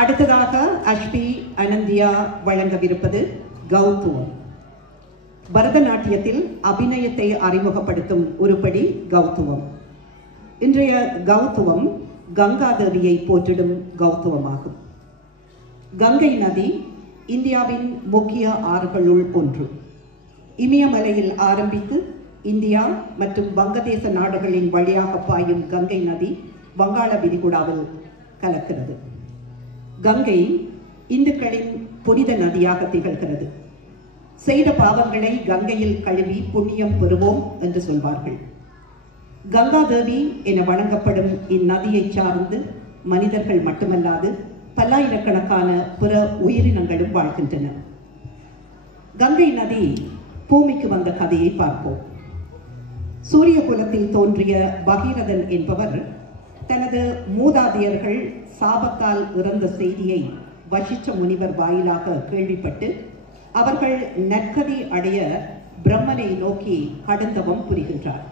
அடுத்ததாக அஷ்பி அனந்தியா வழங்கவிருப்பது கௌத்துவம். பரதநாட்டியத்தில் அபிநயத்தை அறிமுகப்படுத்தும் உருப்படி கௌத்துவம். இன்றைய கௌத்துவம் கங்காதேவியை போற்றிடும் கௌத்துவமாகும். கங்கை நதி இந்தியாவின் முக்கிய ஆறுகளுள் ஒன்று. இமயமலையில் ஆரம்பித்து இந்தியா மற்றும் வங்கதேச நாடுகளின் வழியாக பாயும் கங்கை நதி வங்காள விரிகுடாவில் கலக்கிறது. கங்கை இந்துக்களின் புனித நதியாக திகழ்கிறது. செய்த பாவங்களை கங்கையில் கழுவி புண்ணியம் பெறுவோம் என்று சொல்வார்கள். கங்காதேவி என வணங்கப்படும் இந்நதியை சார்ந்து மனிதர்கள் மட்டுமல்லாது பல்லாயிரக்கணக்கான பிற உயிரினங்களும் வாழ்கின்றன. கங்கை நதி பூமிக்கு வந்த கதையை பார்ப்போம். சூரிய குலத்தில் தோன்றிய பகீரதன் என்பவர் தனது மூதாதையர்கள் சாபத்தால் இறந்த செய்தியை வசிஷ்ட முனிவர் வாயிலாக கேள்விப்பட்டு அவர்கள் நற்கதி அடைய பிரம்மனை நோக்கி கடுந்தவம் புரிகின்றார்.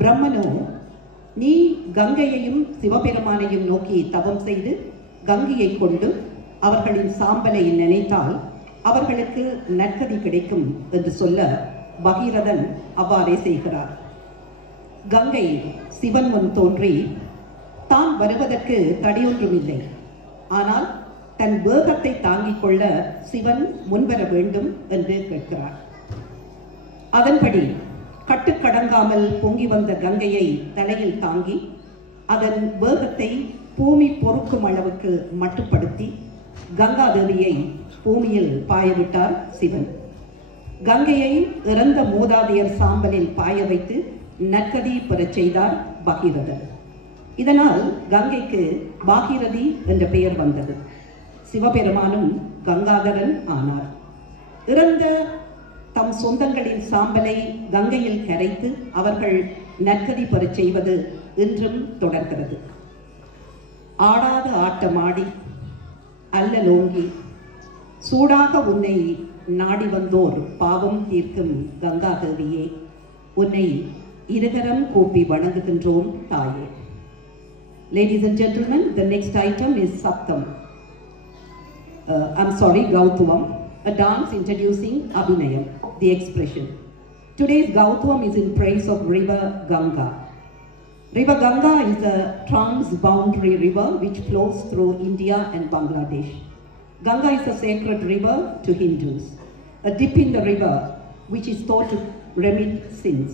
பிரம்மனோ, நீ கங்கையையும் சிவபெருமானையும் நோக்கி தவம் செய்து கங்கையை கொண்டு அவர்களின் சாம்பலை நினைத்தால் அவர்களுக்கு நற்கதி கிடைக்கும் என்று சொல்ல பகீரதன் அவ்வாறே செய்கிறார். கங்கை சிவன் முன் தோன்றி தான் வருவதற்கு தடையொன்றுமில்லை, ஆனால் தன் வேகத்தை தாங்கிக் கொள்ள சிவன் முன்வர வேண்டும் என்று கேட்கிறார். அதன்படி கட்டுக்கடங்காமல் பொங்கி வந்த கங்கையை தலையில் தாங்கி அதன் வேகத்தை பூமி பொறுக்கும் அளவுக்கு மட்டுப்படுத்தி கங்காதேவியை பூமியில் பாயவிட்டார் சிவன். கங்கையை இறந்த மூதாதையர் சாம்பலில் பாய வைத்து நற்கதி பெறச் செய்தார் பகீரதன். இதனால் கங்கைக்கு பாகீரதி என்ற பெயர் வந்தது. சிவபெருமானும் கங்காதரன் ஆனார். இறந்த தம் சொந்தங்களின் சாம்பலை கங்கையில் கரைத்து அவர்கள் நற்கதி பெறச் செய்வது இன்றும் தொடர்கிறது. ஆடாத ஆட்டமாடி அல்லலோங்கி சூடாக உன்னை நாடி வந்தோர் பாவம் தீர்க்கும் கங்காதேவியே, உன்னை இருகரம் கூப்பி வணங்குகின்றோம் தாயே. Ladies and gentlemen, the next item is Saptam. Gauthuvam, a dance introducing Abhinayam, the expression. Today's Gauthuvam is in praise of River Ganga. River Ganga is a trans-boundary river which flows through India and Bangladesh. Ganga is a sacred river to Hindus. A dip in the river which is thought to remit sins.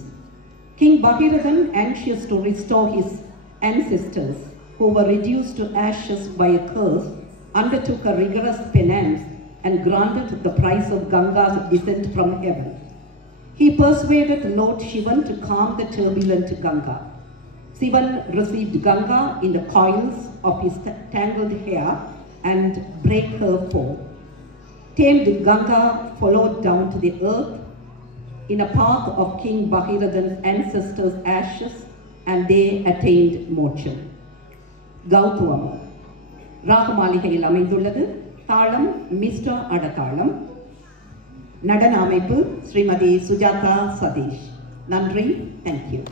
King Bhagiravan, anxious to restore his ancestors who were reduced to ashes by a curse, undertook a rigorous penance and granted the price of Ganga's descent from heaven. He persuaded Lord Shivan to calm the turbulent Ganga. Shivan received Ganga in the coils of his tangled hair and break her fall. Tamed Ganga followed down to the earth in a path of King Bhagiravan's ancestors' ashes, and they attained moksha. Gauthuvam. ராகமாளிகையில் அமைந்துள்ளது. தாளம் மிஸ்ர அடதாளம். நடன அமைப்பு ஸ்ரீமதி சுஜாதா சதீஷ். நன்றி. Thank you.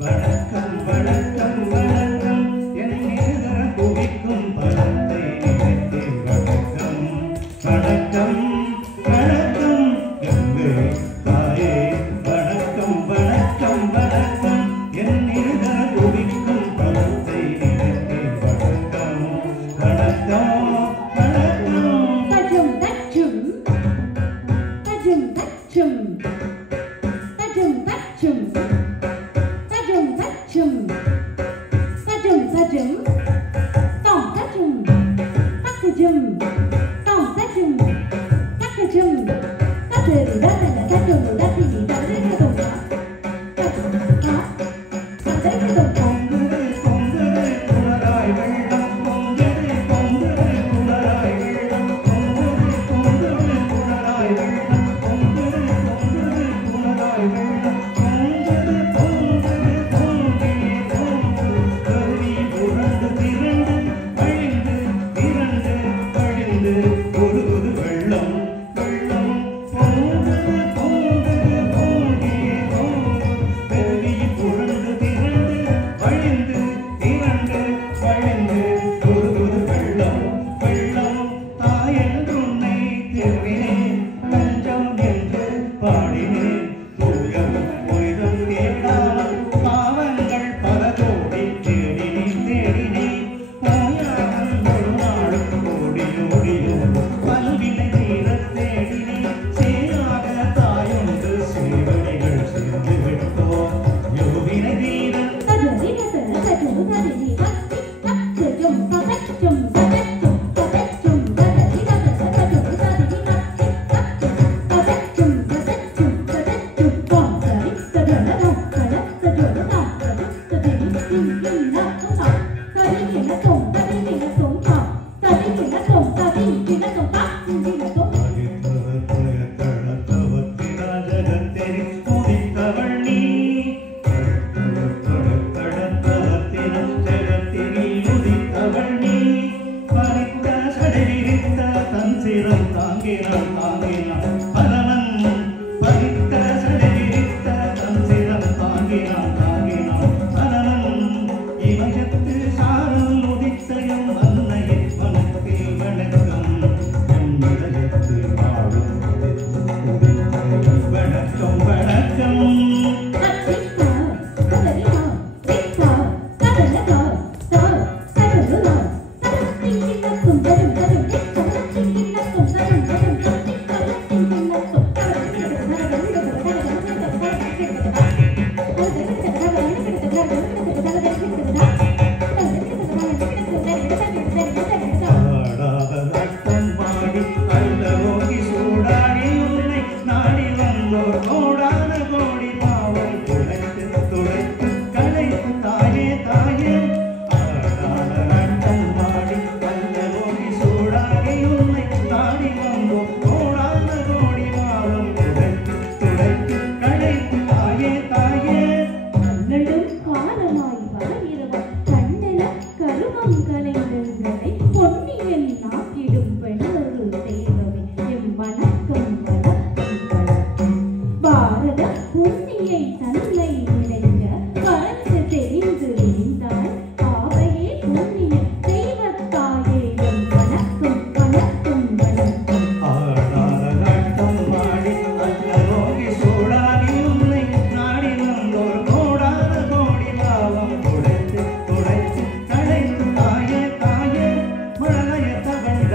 வணக்கம் வணக்கம் வணக்கம் என் நேர குவிக்கும் பலத்தை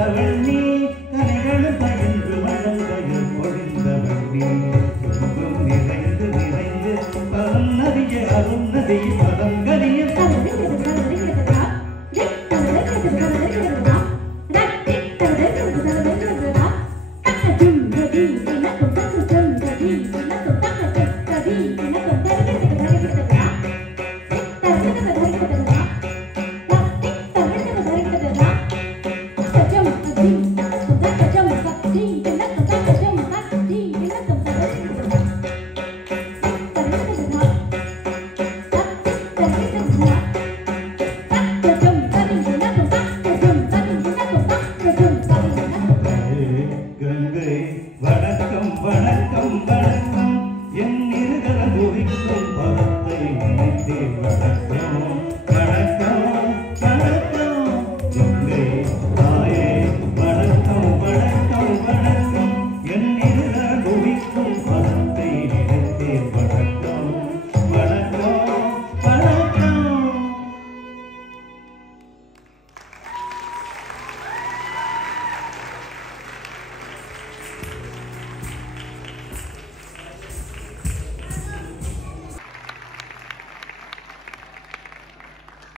Thank you.